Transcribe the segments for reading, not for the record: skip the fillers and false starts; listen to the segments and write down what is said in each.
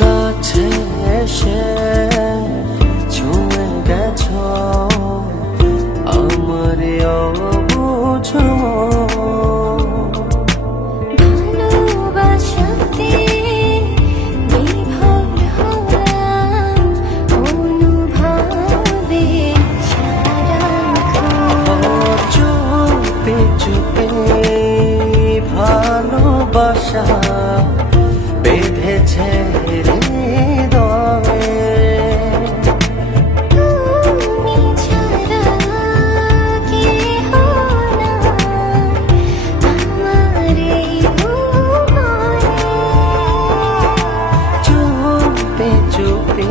কাছে এসে ছুঁয়ে গেছো আমার অবুঝ ভালোবাসাতে বিভোর হলাম অনুভবে সারাক্ষণ। চুপি চুপি ভালোবাসা বেঁধেছে হৃদয়ে। তুমি ছাড়া কেহ নাই আমার এই ভুবনে। চুপি চুপি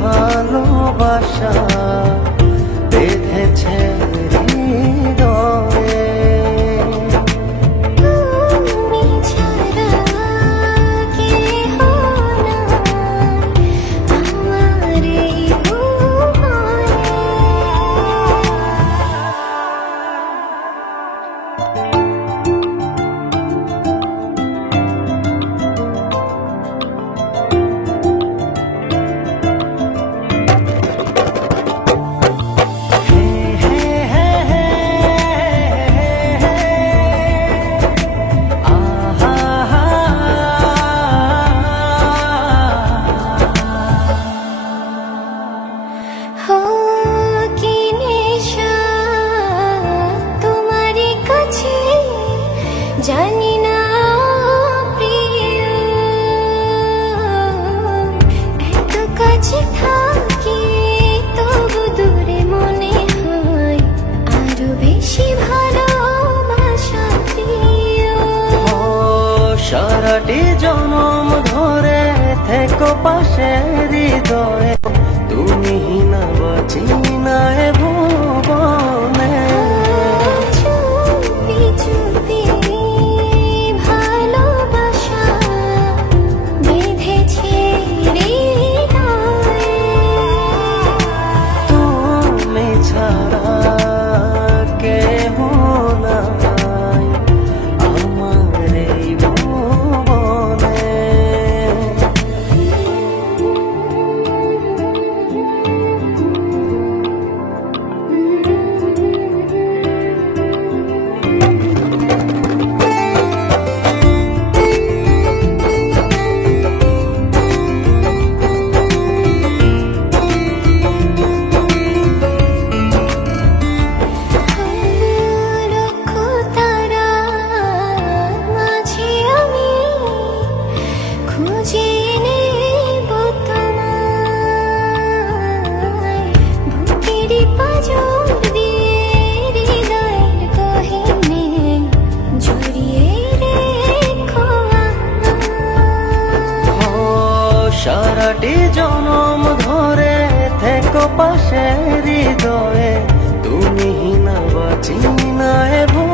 ভালোবাসা বেঁধেছে হৃদয়ে। তুমি ছাড়া কেহ নাই আমার এই ভুবনে। हो কি নেশা তোমারই কাছে জানি না প্রিয়, এত কাছে থাকি তবু দূরে মনে হয় আরো বেশি ভালোবাসা প্রিয়। সারাটি জনম ধরে থেকো পাশে হৃদয়ে, তুমি না বাঁচি না এ ভুবনে। চুপি চুপি ভালোবাসা বেঁধেছে হৃদয়ে। তুমি ছাড়া কেহ নাই আমার এই ভুবনে। লক্ষ তারার মাঝে আমি খুঁজে নেব তোমায়। বুকেরই পাঁজর দিয়ে হৃদয়ের গহীনে জড়িয়ে রেখো আমায়। সারাটি জনম ধরে থেকো পাশে হৃদয়ে, তুমি না বাঁচি না এ ভুবনে।